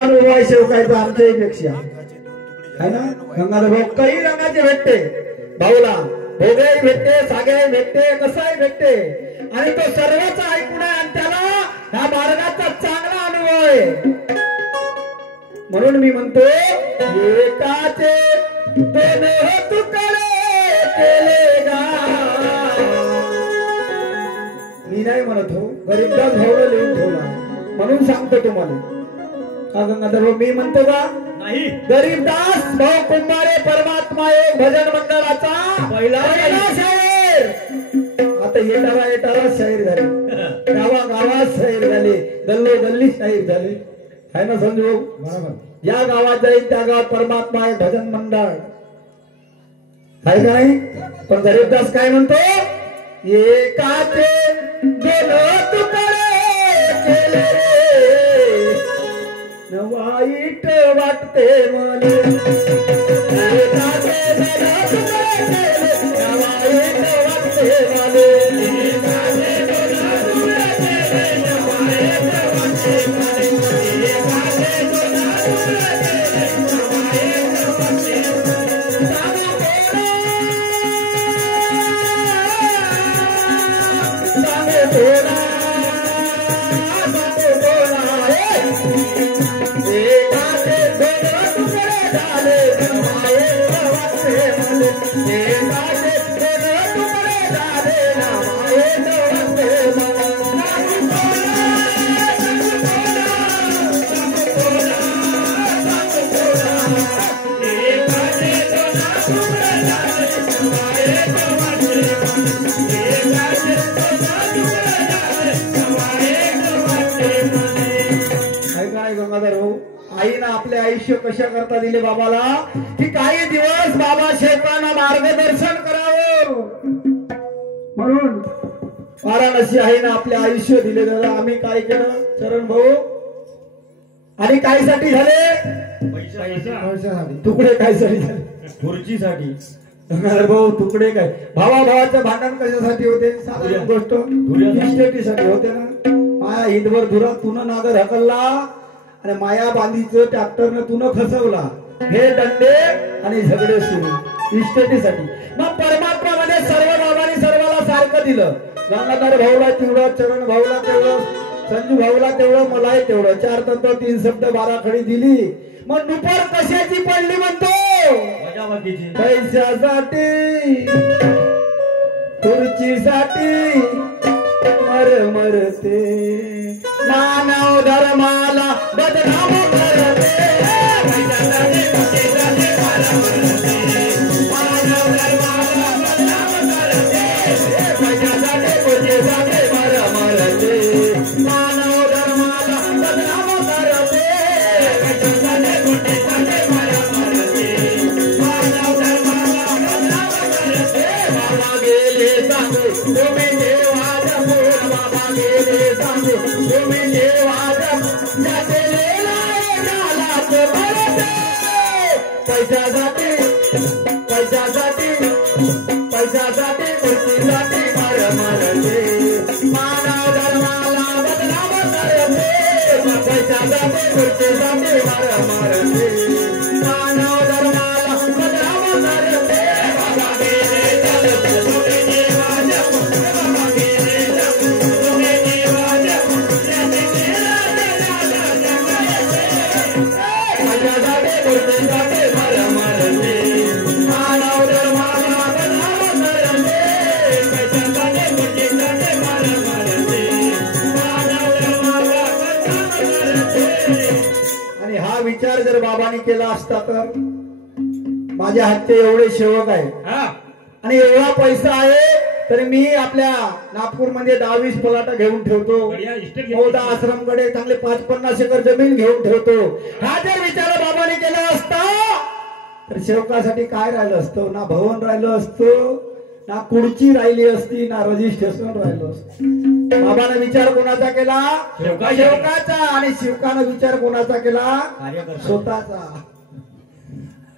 अनुभव शेवकायचा आमच्याही पेक्षा है ना। गंगाधर भाऊ काही रंगाचे भेटते, भाऊला भोगही भेटते, सागेही भेटते, कसाही भेटते आणि तो सर्वच ऐकून आहे आणि त्याला ह्या मार्गाचा चांगला अनुभव आहे। म्हणून मी म्हणतो एकाचे दोन तुकडे केले गा। मी नाही म्हणत हो, गरीबदास भाऊला लिहून ठेवला म्हणून सांगतो तुम्हाला। गंगाधर भाऊ मी म्हणतो का नाही, गरीबदास भाऊ कुंभारे परमात्मा एक भजन मंडळाचा पहिला शाहीर। आता येटारा शाहीर झाले, गावागावात शाहीर झाले, गल्लो गल्ली शाहीर झाले, है ना संजू भाऊ? बरोबर। या गावात जाईल त्या गावात परमात्मा एक भजन मंडळ आहे का नाही? पण गरीबदास काय म्हणतो एकाचे दोन तुकडे केले वाईट वाटते मले, एकाचे दोन तुकडे केले वाईट वाटते मले, एकाचे दोन तुकडे केले वाईट वाटते मले, एकाचे दोन तुकडे केले वाईट वाटते आईनं आपले आयुष्य कशा करता दिले बाबाला की काही दिवस बाबा शेतांना मार्गदर्शन करावं म्हणून वाराणसी आईनं आपले आयुष्य दिले। दादा आम्ही काय केलं चरण भाऊ आणि कायसाठी झाले पैशासाठी, तुकडे कायसाठी झाले खुर्चीसाठी। भाऊ तुकडे काय भावा भावाचं भांडण कशासाठी होते? साधारण गोष्ट इस्टेटीसाठी होते ना। माया हिंदभर धुरा तुन नागर हकलला आणि माया बांधीचं ट्रॅक्टरनं तुन खसवला, हे दंडे आणि झगडे सुरू इस्टेटीसाठी। मग परमात्मा मध्ये सर्व बाबांनी सर्वाला सारखं दिलं। गंगाधर भाऊला तेवढं, चरण भाऊला तेवढं, संजू भाऊला तेवढं, मलाही तेवढं, 4 तत्व 3 शब्द 12 खडी दिली। मग नुपर कशाची पडली म्हणतो? पैशासाठी खुर्चीसाठी मरमरते मानव धर्माला बदनाम करते, पैशासाठी खुर्चीसाठी मरमरते मानव धर्माला बदनाम करते, पैशासाठी खुर्चीसाठी मरमरते मानव धर्माला बदनाम करते, पैशासाठी खुर्चीसाठी मरमरते मानव धर्माला बदनाम करते। बाबा गेले सांगू तुम्ही देवाचा बोल, बाबा गेले सांगू तुम्ही देवाचा जातेलेला नालाच भरते, पैशासाठी पैशासाठी पैशासाठी खुर्चीसाठी मरमरते मानव धर्माला बदनाम करते, पैशासाठी खुर्चीसाठी मरमरते मानव धर्माला बदनाम करते। बाबा गेले सांगू तुम्ही देवाचा बोल, बाबा गेले सांगू तुम्ही देवाचा बोल, जातेलेला नालाच भरते, पैशासाठी खुर्चीसाठी मरमरते मानव धर्माला बदनाम करते, पैशासाठी खुर्चीसाठी मरमरते मानव धर्माला बदनाम करते। आणि हा विचार जर बाबांनी केला असता तर माझ्या हातचे एवढे सेवक आहे आणि एवढा पैसा आहे तरी मी आपल्या नागपूरमध्ये 10-20 पलाटा घेऊन ठेवतो, 14 आश्रमकडे चांगले 5-50 एकर जमीन घेऊन ठेवतो। हा जर विचार बाबांनी केला असता तर सेवकासाठी काय राहिलं असतं? ना भवन राहिलं असतं, ना खुर्ची राहिली असती, ना रजिस्ट्रेशन राहिलं असतं। बाबाने विचार कोणाचा केला? सेवकाचा। आणि सेवकाने विचार कोणाचा केला? स्वतःचा।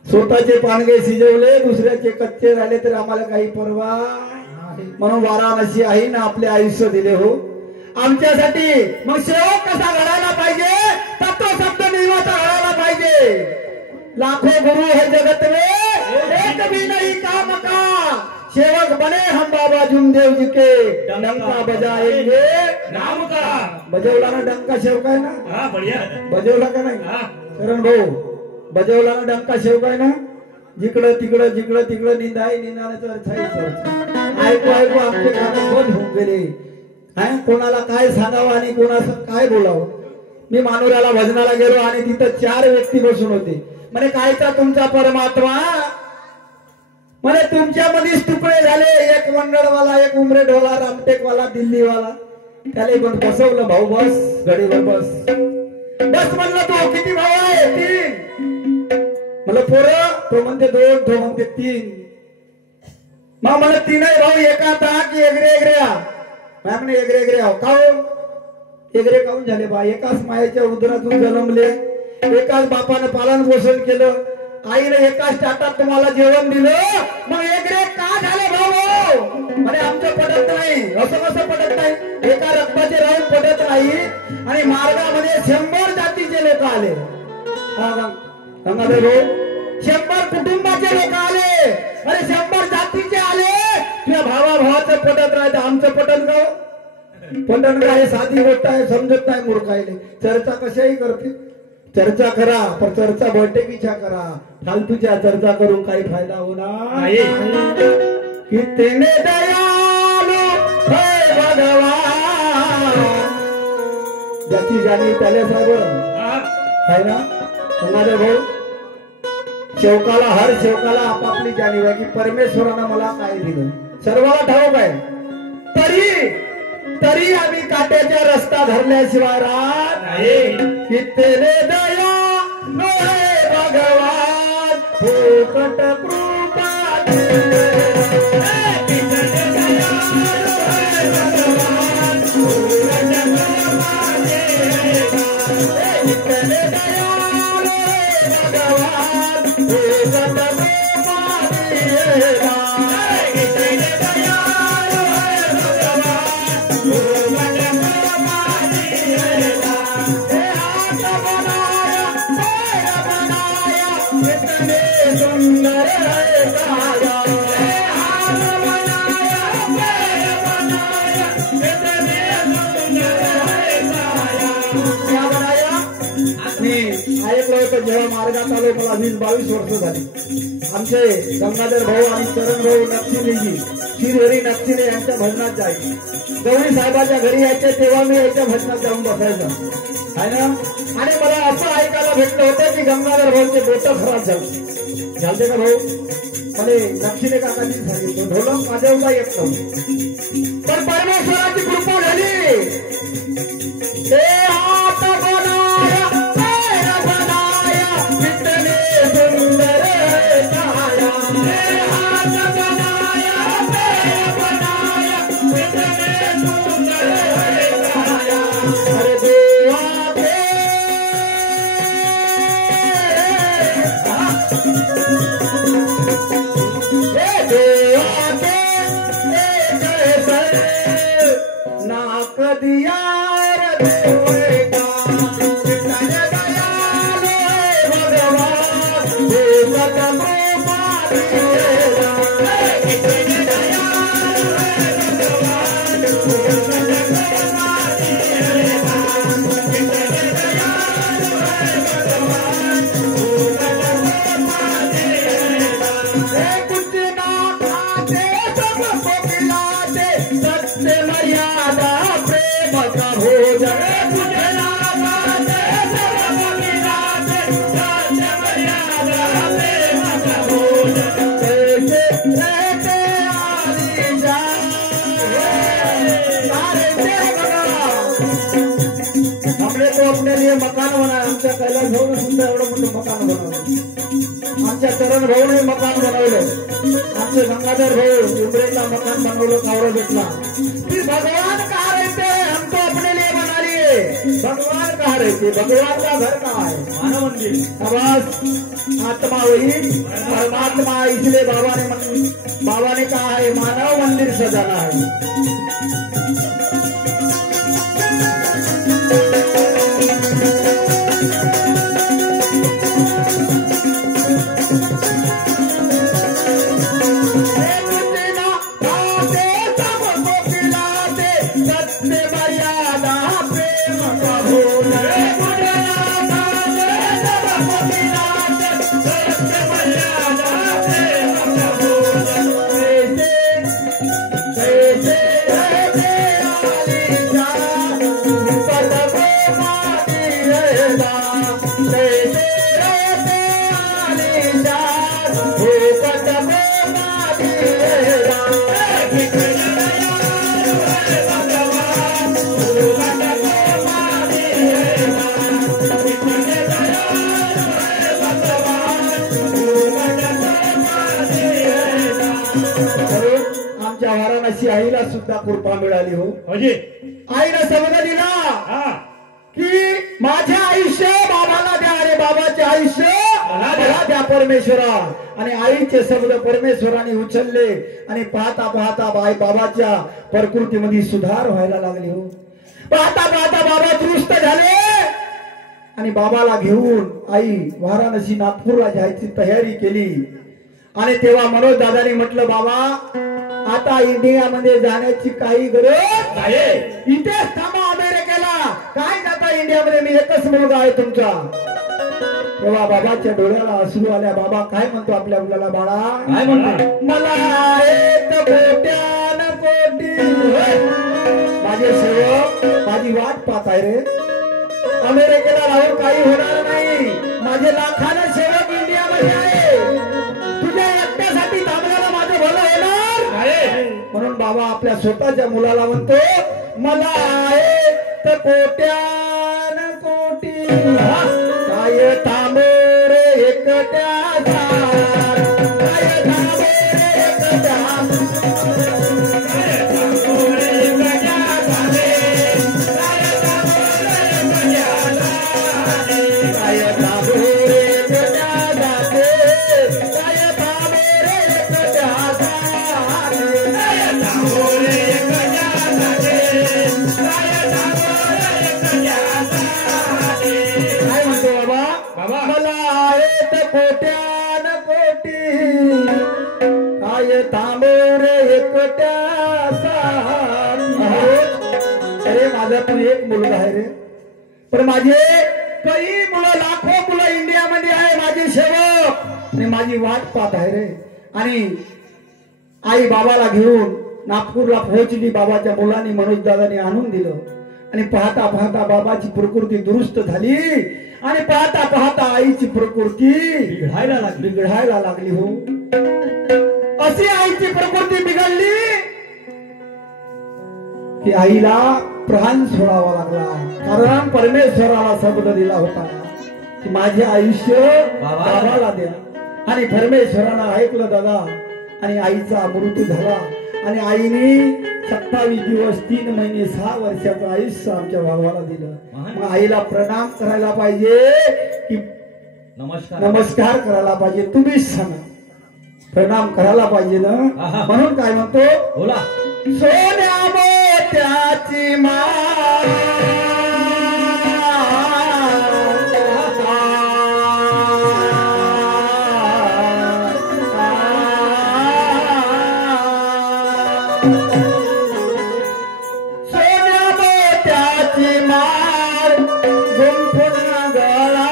स्वतःचे पानगे शिजवले, दुसऱ्याचे कच्चे राहिले तर आम्हाला काही परवा म्हणून वाराणसी आईनं आपले आयुष्य दिले हो आमच्यासाठी। मग सेवक कसा घडायला पाहिजे? तत्व शब्द निर्माता लाखों गुरु है जगत में एक भी नहीं काम का सेवक बने हम बाबा जुमदेव जी के डंका बजाएंगे नाम का बजवला ना डंका सेवक आहे ना हाँ बढ़िया बजवला का नाही हाँ करण भाऊ बजवला ना डंका सेवक आहे ना जिकडं तिकडं निंदाय निंदाण्याचा अर्थ आहे ऐकू ऐकू आमचे कान बंद होऊन गेले काय कोणाला काय सांगावं आणि कोणाचं काय बोलावं मी मानोऱ्याला भजनाला गेलो आणि तिथं 4 व्यक्ती बसून होते म्हणे कायचा तुमचा परमात्मा म्हणे तुमच्यामध्येच तुकडे झाले एक मंडळवाला एक उमरेडवाला रामटेकवाला दिल्लीवाला त्याला पण बसवलं भाऊ बस घडीवर बस म्हणलं तो किती भाऊ आहे 3 म्हणलं पोरं तो म्हणते 2 तो म्हणते 3 मग म्हणलं 3 भाऊ एका की एगरे म्हणे एगरे आहो काहून एगरे काहून झाले बा एकाच मायेच्या उदरातून जन्मले एकाच बापानं पालन पोषण केलं आईने एकाच ताटात तुम्हाला जेवण दिलं मग एगरे का झाले भाऊ म्हणे आमचं पटत नाही असं कसं पटत नाही एका रक्ताचे राहून पटत नाही आणि मार्गामध्ये 100 जातीचे लोक आले गंगाधर भाऊ 100 कुटुंबाचे लोक आले अरे 100 जातीचे आले तुझ्या भावाचं पटत राहतं आमचं पटन का पटन का हे साधी गोष्ट आहे समजत नाही मूर्खायले चर्चा कशाही करते चर्चा करा पण चर्चा बैठकीच्या करा फालतूच्या चर्चा करून काही फायदा होणार की तेने दयालु है भगवान ज्याची जाणीव त्याला सागर आहे ना तुम्हाला भाऊ शेवकाला हर शेवकाला आपापली जाणीव आहे की परमेश्वरानं मला काय दिलं सर्वाला ठाऊक आहे तरी आम्ही काट्याच्या रस्ता धरल्याशिवाय राहत नाही की तेने दया नोहे भगवान फुकट कृपा जेव्हा मार्गात आलो मला 20-22 वर्ष झाली आमचे गंगाधर भाऊ आणि चरण भाऊ नक्षिलेजी श्रीहरी नक्षिले यांच्या भजनात जायचे गौरी साहेबाच्या घरी यायचे तेव्हा मी याच्या भजनात जाऊन बसायचं आहे ना आणि मला असं ऐकायला भेटलं होतं की गंगाधर भाऊचे बोट खराब झाले का भाऊ मला नक्षिले काकांनी सांगितलं ढोलक वाजवता येत नव्हतं पण परमेश्वराची कृपा झाली ते हात बनाया अपने लिए मकान बनाया आमच्या कैलास भाऊने सुद्धा एवढं मोठं मकान बनवलं आमच्या चरण भाऊने मकान बनवलं आमचे गंगाधर भाऊ उमरेला मकान बनवलं कावरा भेटला भगवान कहाँ रहते हम तो अपने लिए बना लिए भगवान कहाँ रहते भगवान का घर कहाँ है मानव मंदिर बस आत्मा वही परमात्मा इसलिए बाबा ने कहा है मानव मंदिर सजाना है वाराणसी आईला सुद्धा कृपा मिळाली हो. म्हणजे आईनं शब्द दिला की माझे आयुष्य बाबाला द्या. अरे बाबाचे आयुष्य मला द्या परमेश्वरा. आणि आईचे शब्द परमेश्वराने उचलले आणि पाहता पाहता बाबाच्या प्रकृतीमध्ये सुधार व्हायला लागली हो. पाहता पाहता बाबा दुरुस्त झाले आणि बाबाला घेऊन आई वाराणसी नागपूरला जायची तयारी केली. आणि तेव्हा मनोज दादानी म्हटलं बाबा आता इंडियामध्ये जाण्याची काही गरज नाही, इथेच थांबा अमेरिकेला. काय जाता इंडियामध्ये, मी एकच मुलगा आहे तुमचा. तेव्हा बाबाच्या डोळ्याला अश्रू आल्या. बाबा काय म्हणतो आपल्या मुलाला, बाळा काय म्हणतो, मला आहेत कोट्यान कोटी माझे सेवक माझी वाट पाहत आहे रे. अमेरिकेला राहून काही होणार नाही, माझे लाखाने सेवक इंडियामध्ये आहे. तुझ्या एकट्यासाठी थांबण्याला माझं भलं होणार. म्हणून बाबा आपल्या स्वतःच्या मुलाला म्हणतो मला आहेत कोट्यान कोटी काय थांबे एकट्याचा काय थांबे एकट्या कोट्यान कोटी काय तांबोर एकट्याचा. अरे माझा तू एक मुलगा आहे रे, पण माझे काही मुलं लाखो मुलं इंडियामध्ये आहे माझे सेवक आणि माझी वाट पाहत आहे रे. आणि आई बाबाला घेऊन नागपूरला पोहोचली. बाबाच्या मुलांनी मनोज दादाने आणून दिलं आणि पाहता पाहता बाबाची प्रकृती दुरुस्त झाली आणि पाहता पाहता आईची प्रकृती बिघडायला लागली हो. अशी आईची प्रकृती बिघडली की आईला प्राण सोडावा लागला. कारण परमेश्वराला शब्द दिला होता की माझे आयुष्य बाबाला द्या. आणि परमेश्वरानं ऐकलं दादा आणि आईचा मृत्यू झाला. आणि आईने 27 दिवस 3 महिने 6 वर्षाचं आयुष्य आमच्या बाबाला दिलं. मग आईला प्रणाम करायला पाहिजे की नमस्कार करायला पाहिजे, तुम्हीच सांगा. प्रणाम करायला पाहिजे ना. म्हणून काय म्हणतो, बोला सोन्या मोत्याची माळ सोन्या मोत्याची माळ गुंफून गळा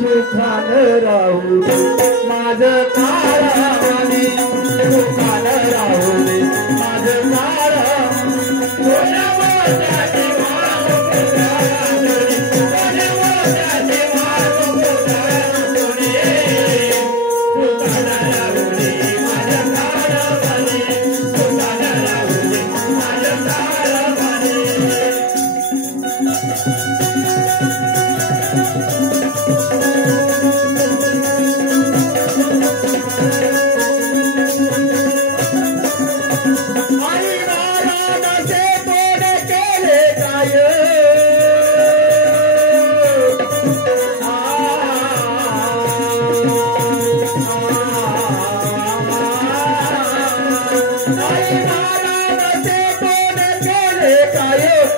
सुखान राहू दे माझं काळाने सुखान राहू दे माझं काळ. सोन्या मोत्याची माळ सोन्या मोत्याची माळ सुखान राहू दे माझं काळाने सुखान राहू दे माझं काळाने.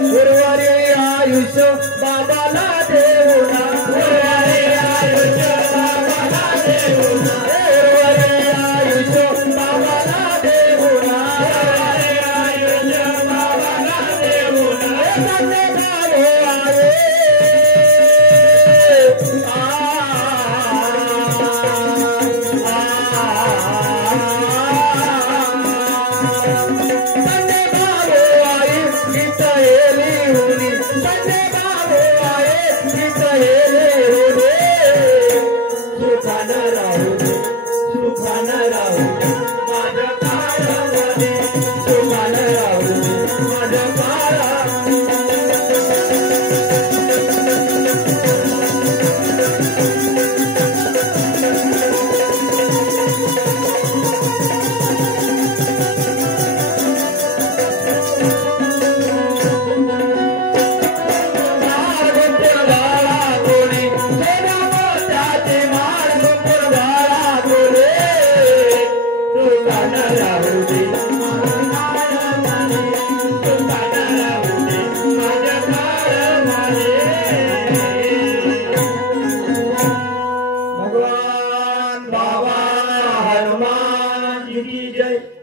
गुरुवारी आयुष्य बाबाला देऊना गुरुवारी आयुष्य बाबाला देऊना गुरुवारी आयुष्य बाबाला देऊना गुरुवारी आयुष्य बाबाला देऊना. संते भाऊ आये संते भाऊ आये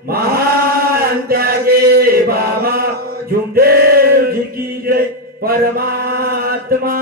महान त्यागे बाबा झुमदेव जी की जय परमात्मा